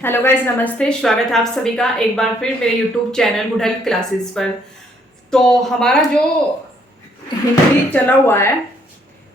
Hello guys, नमस्ते। स्वागत है आप सभी का एक बार फिर मेरे YouTube channel good health classes पर। तो हमारा जो हिंदी चला हुआ है,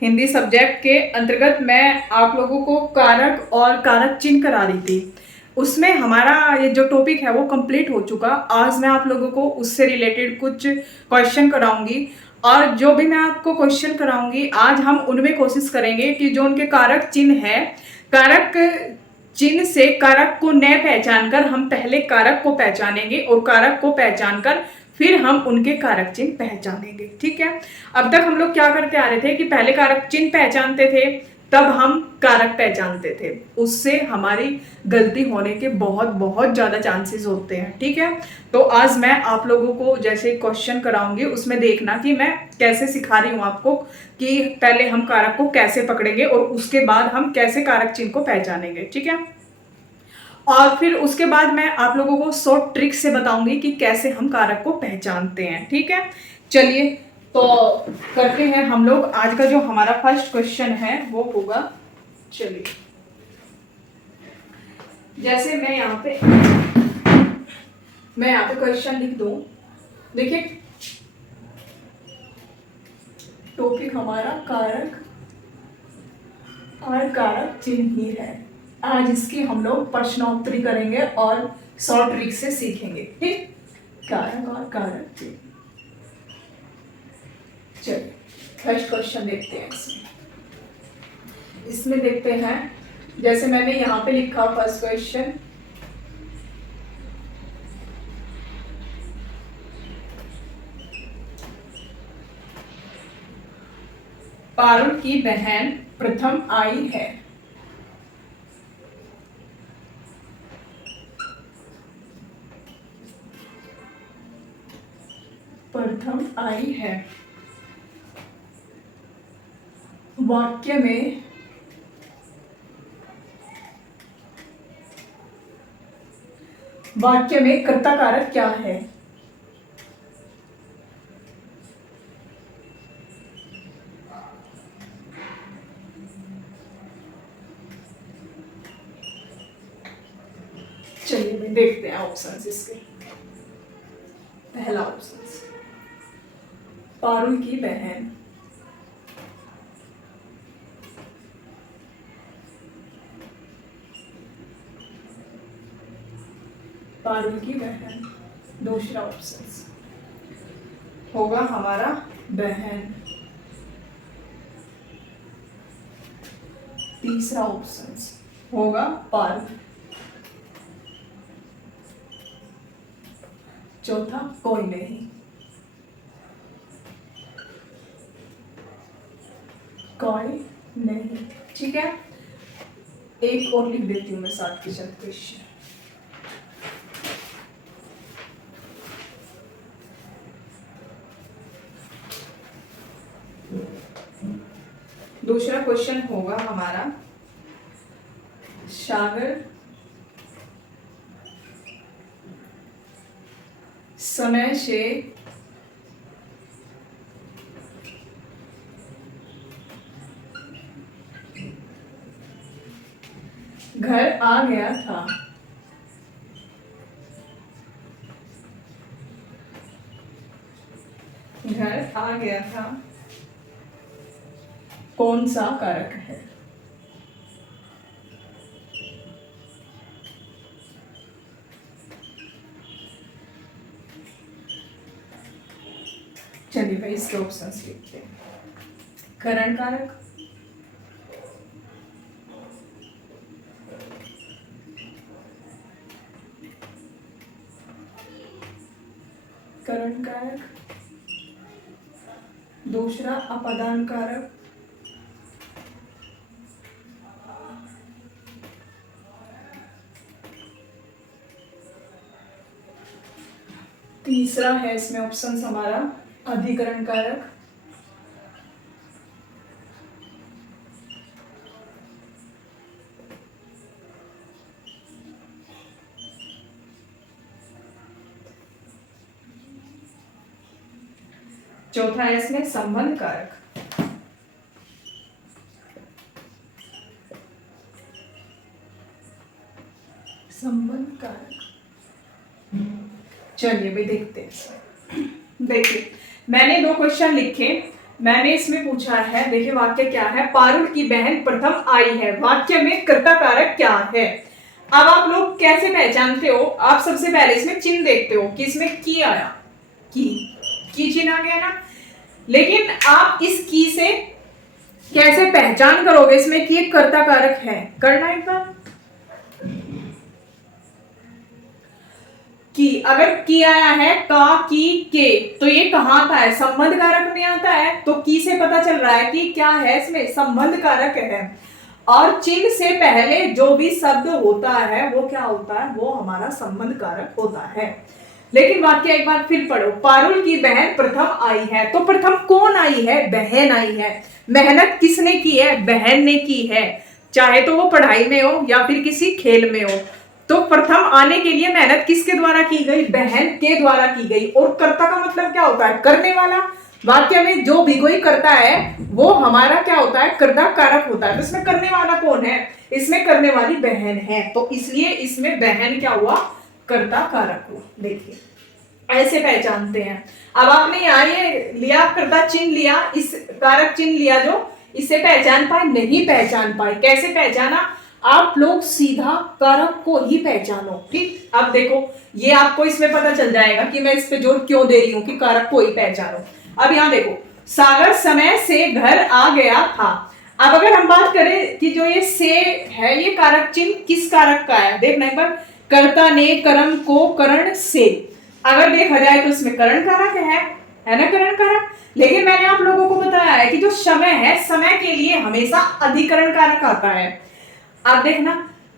हिंदी सब्जेक्ट के अंतर्गत मैं आप लोगों को कारक और कारक चिन्ह करा रही थी। उसमें हमारा ये जो टॉपिक है वो कंप्लीट हो चुका। आज मैं आप लोगों को उससे रिलेटेड कुछ क्वेश्चन कराऊंगी और जो भी मैं आपको क्वेश्चन कराऊंगी आज हम उनमें कोशिश करेंगे कि जो उनके कारक चिन्ह है, कारक चिन्ह से कारक को न पहचान कर हम पहले कारक को पहचानेंगे और कारक को पहचान कर फिर हम उनके कारक चिन्ह पहचानेंगे। ठीक है। अब तक हम लोग क्या करते आ रहे थे कि पहले कारक चिन्ह पहचानते थे, तब हम कारक पहचानते थे। उससे हमारी गलती होने के बहुत बहुत ज्यादा चांसेस होते हैं। ठीक है। तो आज मैं आप लोगों को जैसे क्वेश्चन कराऊंगी उसमें देखना कि मैं कैसे सिखा रही हूँ आपको कि पहले हम कारक को कैसे पकड़ेंगे और उसके बाद हम कैसे कारक चिन्ह को पहचानेंगे। ठीक है। और फिर उसके बाद मैं आप लोगों को शॉर्ट ट्रिक से बताऊंगी कि कैसे हम कारक को पहचानते हैं। ठीक है। चलिए तो करते हैं हम लोग। आज का जो हमारा फर्स्ट क्वेश्चन है वो होगा, चलिए जैसे मैं यहाँ पे क्वेश्चन लिख दूं। देखिए टॉपिक हमारा कारक और कारक चिन्ह ही है। आज इसकी हम लोग प्रश्नोत्तरी करेंगे और शॉर्ट ट्रिक से सीखेंगे। ठीक, कारक और कारक चिन्ह। चलिए फर्स्ट क्वेश्चन देखते हैं। इसमें देखते हैं, जैसे मैंने यहाँ पे लिखा फर्स्ट क्वेश्चन, पारुल की बहन प्रथम आई है। प्रथम आई है। वाक्य में कर्ता कारक क्या है? चलिए भी देखते हैं ऑप्शंस इसके। पहला ऑप्शन, पारुल की बहन। पारुल की बहन। दूसरा ऑप्शन होगा हमारा बहन। तीसरा ऑप्शन होगा पारुल। चौथा कोई नहीं। कोई नहीं। ठीक है। एक और लिख देती हूँ मैं साथ के साथ क्वेश्चन। दूसरा क्वेश्चन होगा हमारा, सागर समय से घर आ गया था। घर आ गया था कौन सा कारक है? चलिए भाई इसके ऑप्शंस लिखते हैं। करण कारक, करण कारक। दूसरा अपादान कारक। तीसरा है इसमें ऑप्शन हमारा अधिकरण कारक। चौथा है इसमें संबंध कारक। संबंध कारक। चलिए भाई देखते हैं। देखिए मैंने 2 क्वेश्चन लिखे, मैंने इसमें पूछा है, देखिए वाक्य क्या है, पारुल की बहन प्रथम आई है, वाक्य में कर्ता कारक क्या है। अब आप लोग कैसे पहचानते हो, आप सबसे पहले इसमें चिन्ह देखते हो कि इसमें की आया, की चिन्ह आ गया ना। लेकिन आप इस की से कैसे पहचान करोगे इसमें कि एक कर्ता कारक है, करना एक बार। की, अगर की आया है का, की, के, तो ये कहां का है, संबंध कारक में आता है। तो की से पता चल रहा है कि क्या है, इसमें संबंध कारक है। और चिन्ह से पहले जो भी शब्द होता है वो क्या होता है, वो हमारा संबंध कारक होता है। लेकिन वाक्य एक बार फिर पढ़ो, पारुल की बहन प्रथम आई है, तो प्रथम कौन आई है, बहन आई है। मेहनत किसने की है, बहन ने की है, चाहे तो वो पढ़ाई में हो या फिर किसी खेल में हो। तो प्रथम आने के लिए मेहनत किसके द्वारा की गई, बहन के द्वारा की गई। और कर्ता का मतलब क्या होता है, करने वाला। वाक्य में जो भी कोई करता है वो हमारा क्या होता है, कर्ता कारक होता है। तो इसमें करने वाला कौन है, इसमें करने वाली बहन है, तो इसलिए इसमें बहन क्या हुआ, कर्ता कारक हुआ। देखिए ऐसे पहचानते हैं। अब आपने यहाँ ये लिया, कर्ता चिन्ह लिया, इस कारक चिन्ह लिया, जो इसे पहचान पाए, नहीं पहचान पाए, कैसे पहचाना, आप लोग सीधा कारक को ही पहचानो। ठीक, अब देखो ये आपको इसमें पता चल जाएगा कि मैं इस पे जोर क्यों दे रही हूं कि कारक को ही पहचानो। अब यहाँ देखो, सागर समय से घर आ गया था। अब अगर हम बात करें कि जो ये से है, ये कारक चिन्ह किस कारक का है, देखना एक बार, कर्ता ने कर्म को करण से, अगर देखा जाए तो इसमें करण कारक है ना, करण कारक। लेकिन मैंने आप लोगों को बताया है कि जो समय है, समय के लिए हमेशा अधिकरण कारक आता है। अब देखना,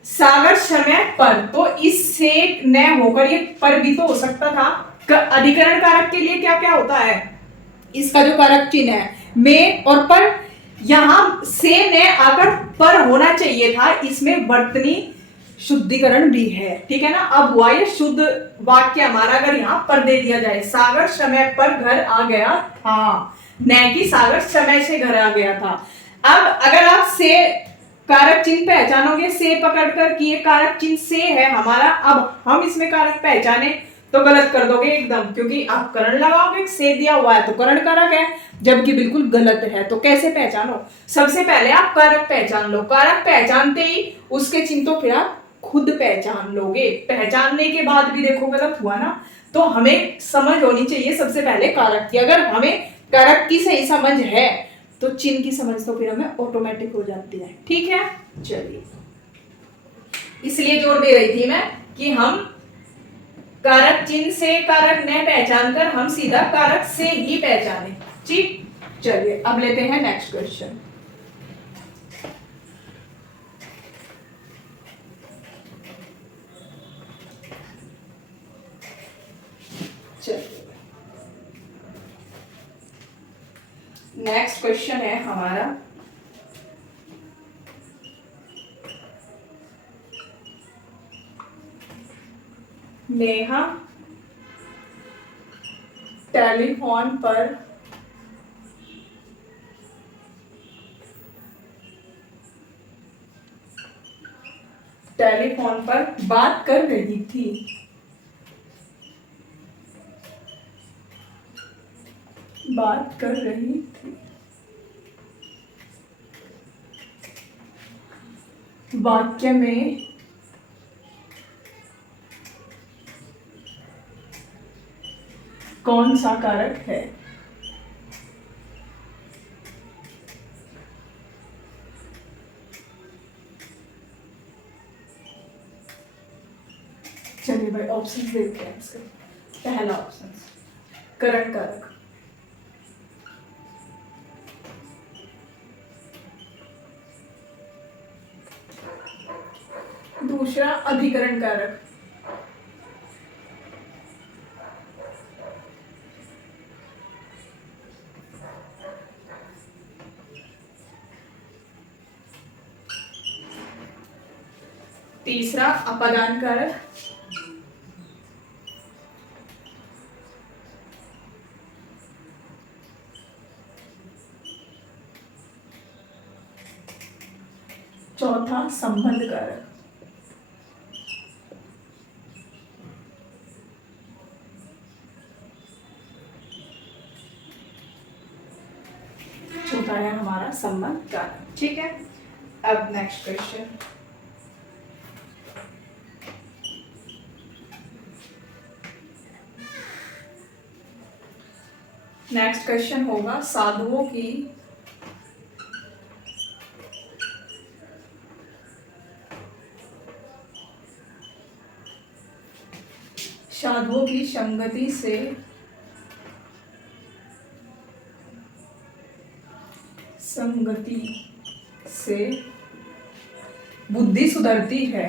सागर समय पर, तो इससे न होकर ये पर भी तो हो सकता था। अधिकरण कारक के लिए क्या क्या होता है, इसका जो कारक चिन्ह है में और पर, यहां से न आकर पर होना चाहिए था, इसमें वर्तनी शुद्धिकरण भी है। ठीक है ना, अब हुआ ये शुद्ध वाक्य हमारा। अगर यहाँ पर दे दिया जाए, सागर समय पर घर आ गया था, न कि सागर समय से घर आ गया था। अब अगर आप से कारक चिन्ह पहचानोगे, से पकड़कर कि ये कारक चिन्ह से है हमारा, अब हम इसमें कारक पहचाने तो गलत कर दोगे एकदम, क्योंकि आप करण लगाओगे, से दिया हुआ है तो करण कारक है, जबकि बिल्कुल गलत है। तो कैसे पहचानो, सबसे पहले आप कारक पहचान लो, कारक पहचानते ही उसके चिन्ह तो फिर आप खुद पहचान लोगे। पहचानने के बाद भी देखो गलत हुआ ना, तो हमें समझ होनी चाहिए सबसे पहले कारक की। अगर हमें कारक की सही समझ है तो चिन्ह की समझ तो फिर हमें ऑटोमेटिक हो जाती है। ठीक है, चलिए इसलिए जोर दे रही थी मैं कि हम कारक चिन्ह से कारक न पहचान कर हम सीधा कारक से ही पहचाने। ठीक, चलिए अब लेते हैं नेक्स्ट क्वेश्चन। चलिए नेक्स्ट क्वेश्चन है हमारा, नेहा टेलीफोन पर बात कर रही थी। बात कर रही थी, वाक्य में कौन सा कारक है। चलिए भाई ऑप्शन देखते हैं इसका। पहला ऑप्शन करण कारक, दूसरा अधिकरण कारक, तीसरा अपादान कारक, चौथा संबंध कारक। होता है हमारा संबंध कारक। ठीक है, अब नेक्स्ट क्वेश्चन। नेक्स्ट क्वेश्चन होगा साधुओं की संगति से बुद्धि सुधरती है।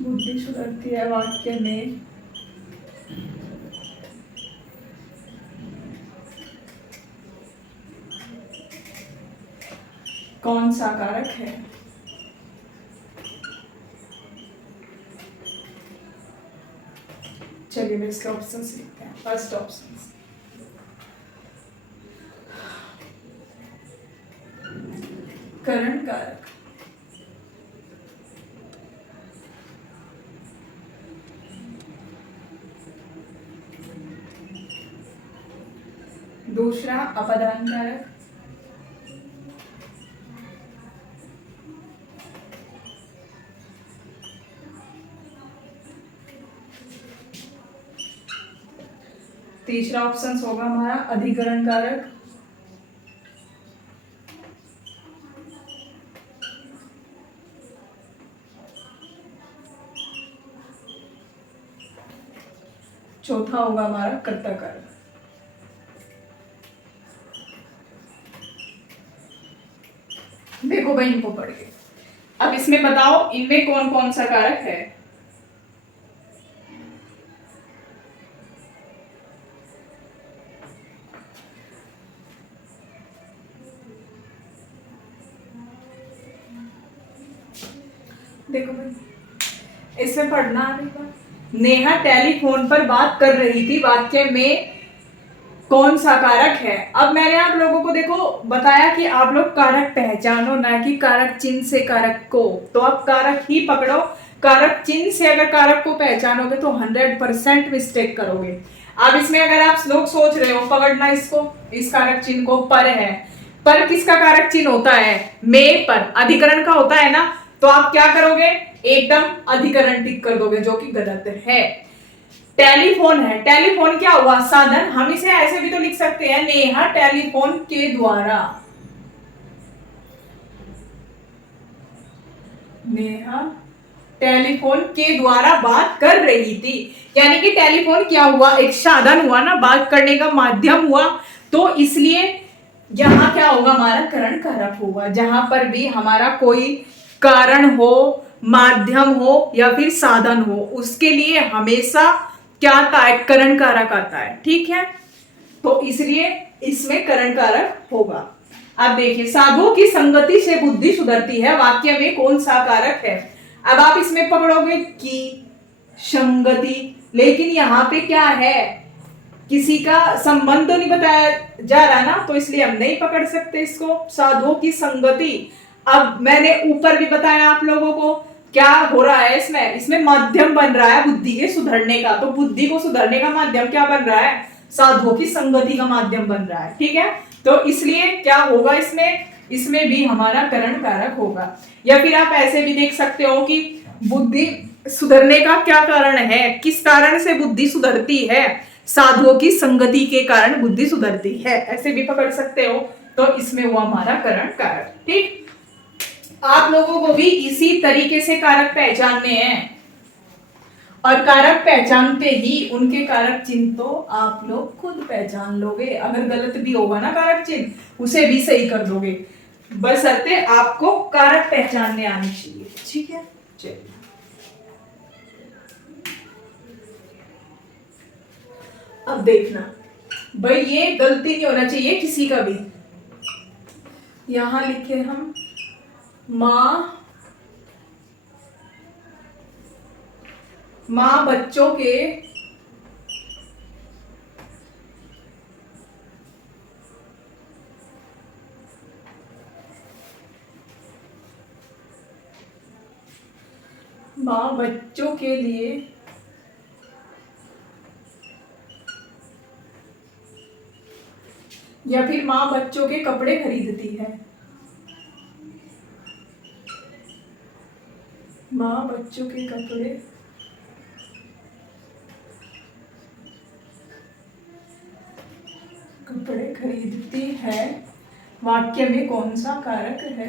बुद्धि सुधरती है वाक्य में कौन सा कारक है? चलिए मैं इसके ऑप्शन लिखते हैं। फर्स्ट ऑप्शन करण कारक, दूसरा अपादान कारक, तीसरा ऑप्शन होगा हमारा अधिकरण कारक, चौथा होगा हमारा कर्ता कारक। देखो भाई इनको पढ़िए। अब इसमें बताओ इनमें कौन कौन सा कारक है? देखो भाई इसमें पढ़ना है। नेहा टेलीफोन पर बात कर रही थी, वाक्य में कौन सा कारक है? अब मैंने आप लोगों को देखो बताया कि आप लोग कारक पहचानो, ना कि कारक चिन्ह से कारक को। तो आप कारक ही पकड़ो। कारक चिन्ह से अगर कारक को पहचानोगे तो 100% मिस्टेक करोगे। अब इसमें अगर आप लोग सोच रहे हो पकड़ना इसको, इस कारक चिन्ह को, पर है। पर किसका कारक चिन्ह होता है? में पर अधिकरण का होता है ना। तो आप क्या करोगे? एकदम अधिकरण टिक कर दोगे, जो कि गलत है। टेलीफोन है, टेलीफोन क्या हुआ? साधन। हम इसे ऐसे भी तो लिख सकते हैं, नेहा टेलीफोन के द्वारा, नेहा टेलीफोन के द्वारा बात कर रही थी। यानी कि टेलीफोन क्या हुआ? एक साधन हुआ ना, बात करने का माध्यम हुआ। तो इसलिए यहां क्या होगा? हमारा करण कारक होगा। जहां पर भी हमारा कोई कारण हो, माध्यम हो या फिर साधन हो, उसके लिए हमेशा क्या आता है? करण कारक आता है। ठीक है, तो इसलिए इसमें करण कारक होगा। अब देखिए, साधुओं की संगति से बुद्धि सुधरती है, वाक्य में कौन सा कारक है? अब आप इसमें पकड़ोगे कि संगति, लेकिन यहां पे क्या है? किसी का संबंध तो नहीं बताया जा रहा ना, तो इसलिए हम नहीं पकड़ सकते इसको। साधुओं की संगति। अब मैंने ऊपर भी बताया आप लोगों को क्या हो रहा है इसमें माध्यम बन रहा है बुद्धि के सुधरने का। तो बुद्धि को सुधरने का माध्यम क्या बन रहा है? साधुओं की संगति का माध्यम बन रहा है। ठीक है, तो इसलिए क्या होगा इसमें भी हमारा करण कारक होगा। या फिर आप ऐसे भी देख सकते हो कि बुद्धि सुधरने का क्या कारण है? किस कारण से बुद्धि सुधरती है? साधुओं की संगति के कारण बुद्धि सुधरती है, ऐसे भी पकड़ सकते हो। तो इसमें हुआ हमारा करण कारक। ठीक, आप लोगों को भी इसी तरीके से कारक पहचानने हैं, और कारक पहचानते ही उनके कारक चिन्ह तो आप लोग खुद पहचान लोगे। अगर गलत भी होगा ना कारक चिन्ह, उसे भी सही कर दोगे, बशर्ते आपको कारक पहचानने आने चाहिए। ठीक है, चलिए अब देखना भाई, ये गलती नहीं होना चाहिए किसी का भी। यहां लिखे हम माँ बच्चों के माँ बच्चों के लिए या फिर माँ बच्चों के कपड़े खरीदती है। माँ बच्चों के कपड़े खरीदती है वाक्य में कौन सा कारक है?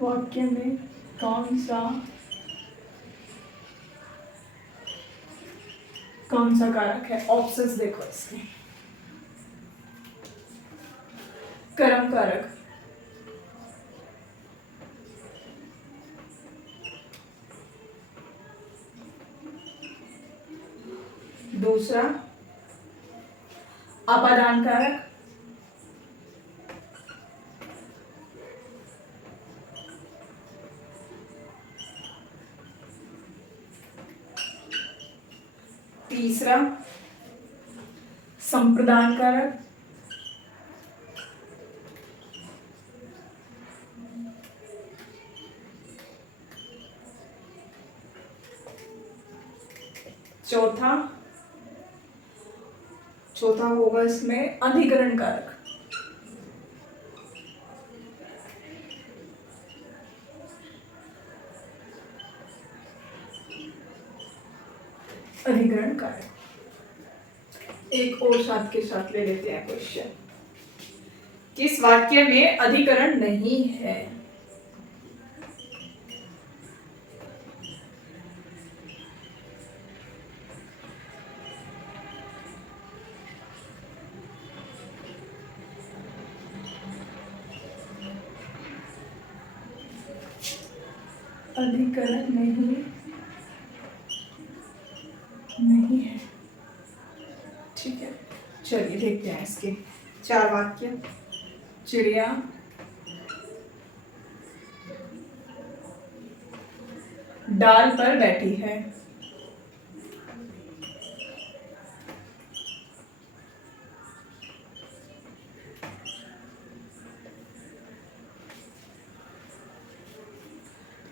वाक्य में कौन सा कारक है? ऑप्शंस देखो इसके। कर्म कारक, दूसरा अपादान कारक, तीसरा संप्रदान कारक, चौथा होगा इसमें अधिकरण कारक। अधिकरण कारक एक और साथ के साथ ले लेते हैं क्वेश्चन। किस वाक्य में अधिकरण नहीं है? अधिकरण नहीं है। ठीक है, चलिए देखते हैं इसके 4 वाक्य। चिड़िया डाल पर बैठी है।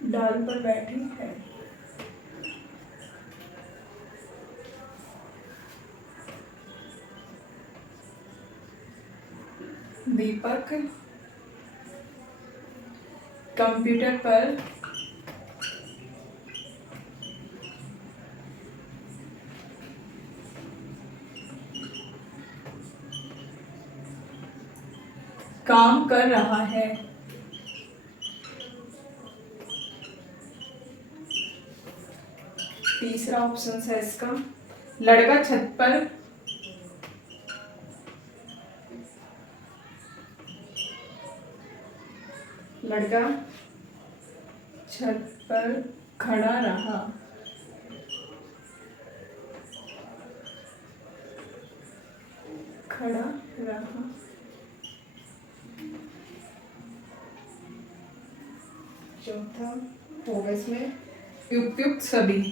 डाल पर बैठी है। दीपक कंप्यूटर पर काम कर रहा है। तीसरा ऑप्शन है इसका, लड़का छत पर खड़ा रहा। चौथा होगा इसमें उपयुक्त सभी।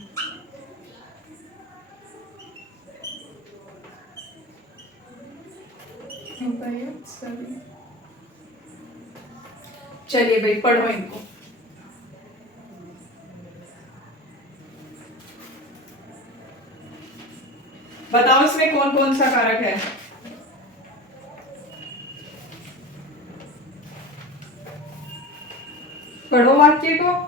चलिए भाई पढ़ो इनको। बताओ इसमें कौन कौन सा कारक है? पढ़ो वाक्य को।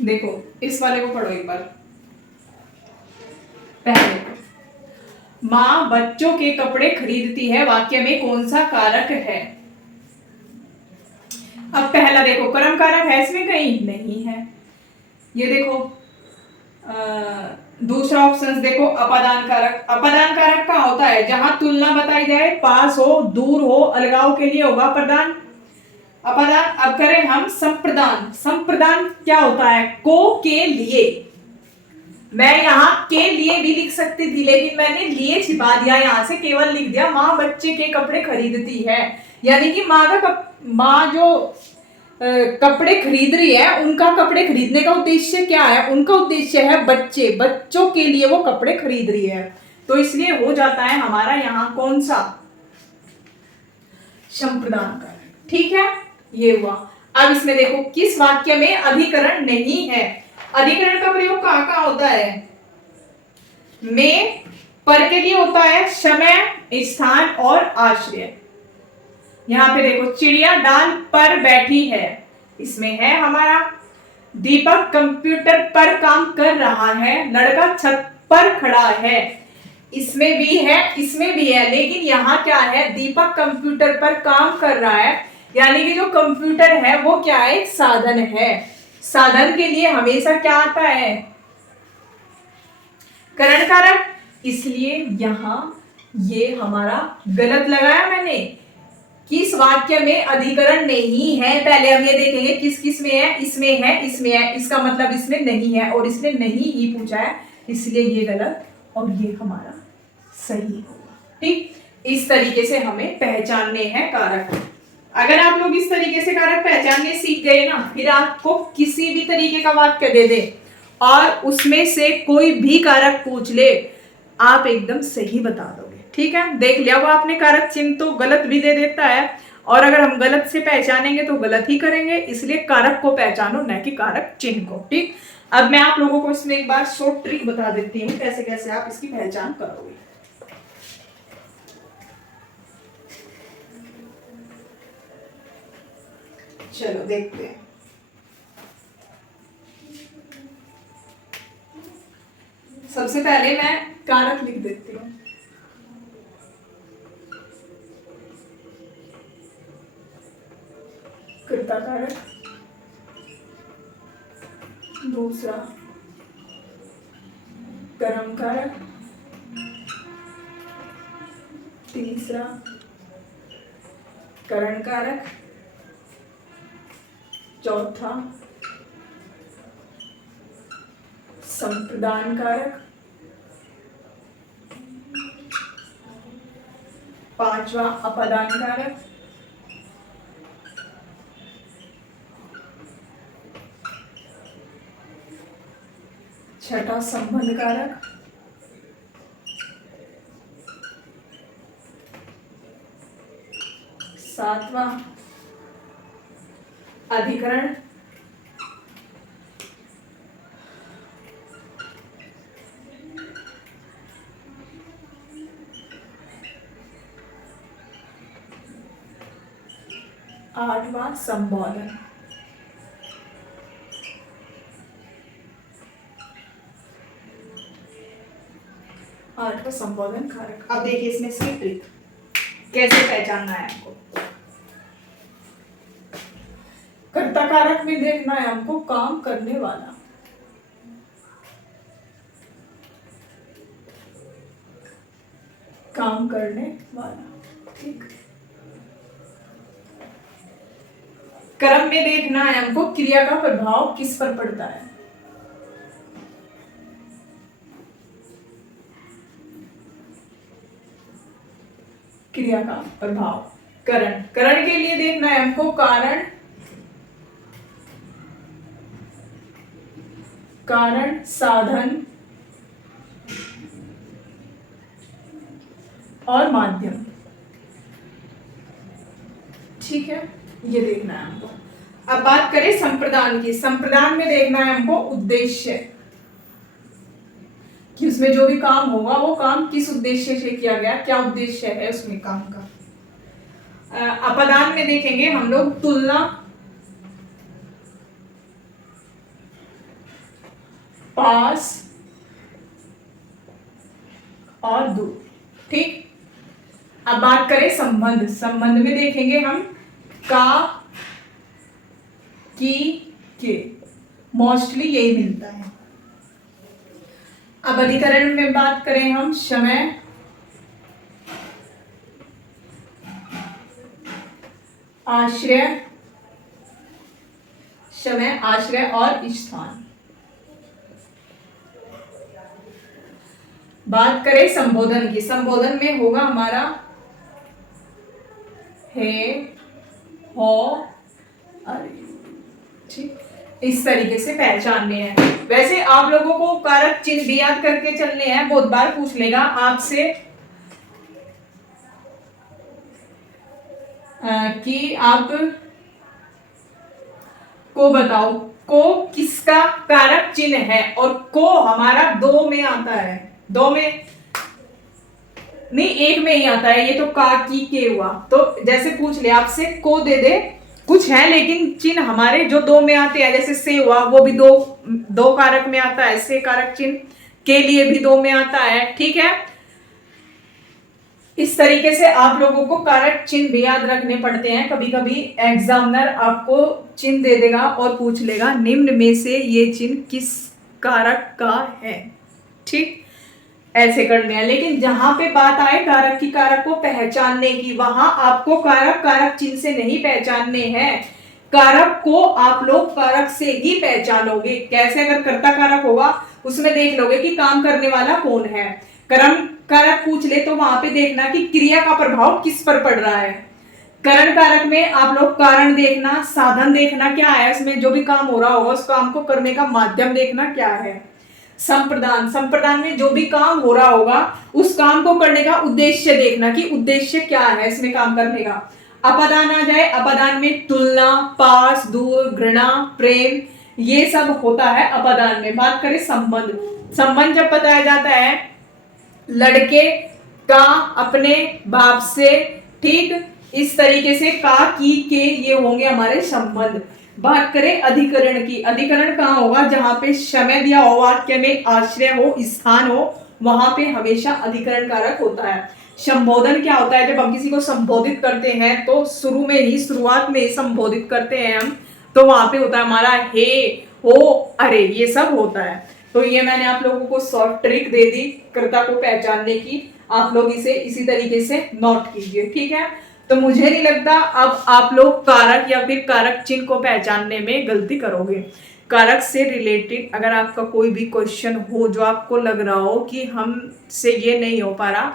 देखो इस वाले को पढ़ो एक बार। पहले माँ बच्चों के कपड़े खरीदती है वाक्य में कौन सा कारक है? अब पहला देखो कर्म कारक है इसमें? कहीं नहीं है। ये देखो दूसरा ऑप्शन देखो अपादान कारक। अपादान कारक कहाँ होता है? जहां तुलना बताई जाए, पास हो, दूर हो, अलगाव के लिए होगा अपादान। अपादान। अब करें हम संप्रदान। संप्रदान क्या होता है? को के लिए। मैं यहाँ के लिए भी लिख सकती थी, लेकिन मैंने लिए छिपा दिया, यहाँ से केवल लिख दिया माँ बच्चे के कपड़े खरीदती है। यानी कि माँ जो कपड़े खरीद रही है, उनका कपड़े खरीदने का उद्देश्य क्या है? उनका उद्देश्य है बच्चों के लिए वो कपड़े खरीद रही है। तो इसलिए हो जाता है हमारा यहाँ कौन सा? संप्रदान कारक। ठीक है, ये हुआ। अब इसमें देखो किस वाक्य में अधिकरण नहीं है। अधिकरण का प्रयोग कहाँ कहाँ होता है? में, पर के लिए होता है, समय, स्थान और आश्रय। यहां पे देखो चिड़िया डाल पर बैठी है, इसमें है हमारा दीपक कंप्यूटर पर काम कर रहा है, लड़का छत पर खड़ा है, इसमें भी है, इसमें भी है। लेकिन यहाँ क्या है? दीपक कंप्यूटर पर काम कर रहा है, यानी कि जो कंप्यूटर है वो क्या है? एक साधन है। साधन के लिए हमेशा क्या आता है? करण कारक। इसलिए यहां ये हमारा गलत लगाया मैंने। किस वाक्य में अधिकरण नहीं है? पहले हम ये देखेंगे किस किस में है। इसमें है, इसमें है, इसका मतलब इसमें नहीं है, और इसने नहीं ही पूछा है, इसलिए ये गलत और ये हमारा सही होगा। ठीक, इस तरीके से हमें पहचानने हैं कारक। अगर आप लोग इस तरीके से कारक पहचानने सीख गए ना, फिर आपको किसी भी तरीके का वाक्य दे दे और उसमें से कोई भी कारक पूछ ले, आप एकदम सही बता दोगे। ठीक है, देख लिया वो आपने कारक चिन्ह तो गलत भी दे देता है, और अगर हम गलत से पहचानेंगे तो गलत ही करेंगे, इसलिए कारक को पहचानो, न कि कारक चिन्ह को। ठीक, अब मैं आप लोगों को इसमें एक बार शॉर्ट ट्रिक बता देती हूँ कैसे कैसे आप इसकी पहचान करोगे। चलो देखते हैं। सबसे पहले मैं कारक लिख देती हूँ। कर्ता कारक, दूसरा कर्म कारक, तीसरा करण कारक, चौथा संप्रदान कारक, पांचवा अपदान कारक, छठा संबंध कारक, सातवां अधिकरण, आठवां संबोधन। आठवां संबोधन कारक। अब देखिए इसमें से ट्रिक कैसे पहचानना है हमको। कर्ता कारक में देखना है हमको काम करने वाला, काम करने वाला। ठीक, कर्म में देखना है हमको क्रिया का प्रभाव किस पर पड़ता है। क्रिया का प्रभाव। करण, करण के लिए देखना है हमको कारण, कारण साधन और माध्यम। ठीक है, ये देखना है हमको। अब बात करें संप्रदान की। संप्रदान में देखना है हमको उद्देश्य, कि उसमें जो भी काम होगा वो काम किस उद्देश्य से किया गया, क्या उद्देश्य है उसमें काम का। अपदान में देखेंगे हम लोग तुलना, पास और दूर। ठीक, अब बात करें संबंध। संबंध में देखेंगे हम का, की, के, मोस्टली यही मिलता है। अब अधिकरण में बात करें हम समय, आश्रय, समय, आश्रय और स्थान। बात करें संबोधन की, संबोधन में होगा हमारा हे, हो, अरे, ठीक, इस तरीके से पहचानने हैं। वैसे आप लोगों को कारक चिन्ह भी याद करके चलने हैं, बहुत बार पूछ लेगा आपसे कि आप को बताओ, को किसका कारक चिन्ह है, और को हमारा दो में आता है, दो में नहीं एक में ही आता है, ये तो का की के हुआ। तो जैसे पूछ ले आपसे को दे दे, कुछ है लेकिन चिन्ह हमारे जो दो में आते हैं, जैसे से हुआ वो भी दो दो कारक में आता है, से कारक चिन्ह के लिए भी दो में आता है, ठीक है। इस तरीके से आप लोगों को कारक चिन्ह भी याद रखने पड़ते हैं। कभी कभी एग्जामिनर आपको चिन्ह दे देगा और पूछ लेगा निम्न में से ये चिन्ह किस कारक का है, ठीक, ऐसे करने हैं। लेकिन जहां पे बात आए कारक की, कारक को पहचानने की, वहां आपको कारक कारक चिन्ह से नहीं पहचानने हैं, कारक को आप लोग कारक से ही पहचानोगे। कैसे? अगर कर्ता कारक होगा उसमें देख लोगे कि काम करने वाला कौन है। कर्म कारक पूछ ले तो वहां पे देखना कि क्रिया का प्रभाव किस पर पड़ रहा है। करण कारक में आप लोग कारण देखना, साधन देखना क्या है, उसमें जो भी काम हो रहा होगा उस काम को करने का माध्यम देखना क्या है। संप्रदान, संप्रदान में जो भी काम हो रहा होगा उस काम को करने का उद्देश्य देखना कि उद्देश्य क्या है इसमें काम करने का। अपादान आ जाए, अपादान में तुलना, पास, दूर, घृणा, प्रेम, ये सब होता है अपादान में। बात करें संबंध, संबंध जब बताया जाता है लड़के का अपने बाप से, ठीक, इस तरीके से का की के ये होंगे हमारे संबंध। बात करें अधिकरण की, अधिकरण कहाँ होगा? जहां पे समय दिया हो, वाक्य में आश्रय हो, स्थान हो, वहां पे हमेशा अधिकरण कारक होता है। संबोधन क्या होता है? जब हम किसी को संबोधित करते हैं तो शुरू में ही, शुरुआत में ही संबोधित करते हैं हम, तो वहां पे होता है हमारा हे, हो, अरे, ये सब होता है। तो ये मैंने आप लोगों को शॉर्ट ट्रिक दे दी कर्ता को पहचानने की, आप लोग इसे इसी तरीके से नोट कीजिए, ठीक है। तो मुझे नहीं लगता अब आप लोग कारक या फिर कारक चिन्ह को पहचानने में गलती करोगे। कारक से रिलेटेड अगर आपका कोई भी क्वेश्चन हो जो आपको लग रहा हो कि हमसे ये नहीं हो पा रहा,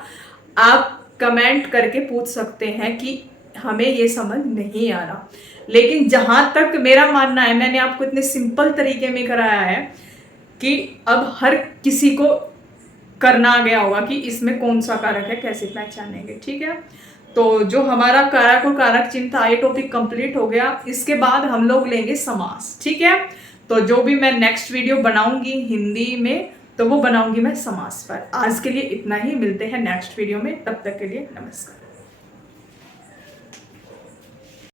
आप कमेंट करके पूछ सकते हैं कि हमें ये समझ नहीं आ रहा। लेकिन जहां तक मेरा मानना है, मैंने आपको इतने सिंपल तरीके में कराया है कि अब हर किसी को करना आ गया होगा कि इसमें कौन सा कारक है, कैसे पहचानेंगे, ठीक है। तो जो हमारा कारक और कारक चिन्ह था ये टॉपिक कंप्लीट हो गया। इसके बाद हम लोग लेंगे समास, ठीक है। तो जो भी मैं नेक्स्ट वीडियो बनाऊंगी हिंदी में तो वो बनाऊंगी मैं समास पर। आज के लिए इतना ही, मिलते हैं नेक्स्ट वीडियो में, तब तक के लिए नमस्कार।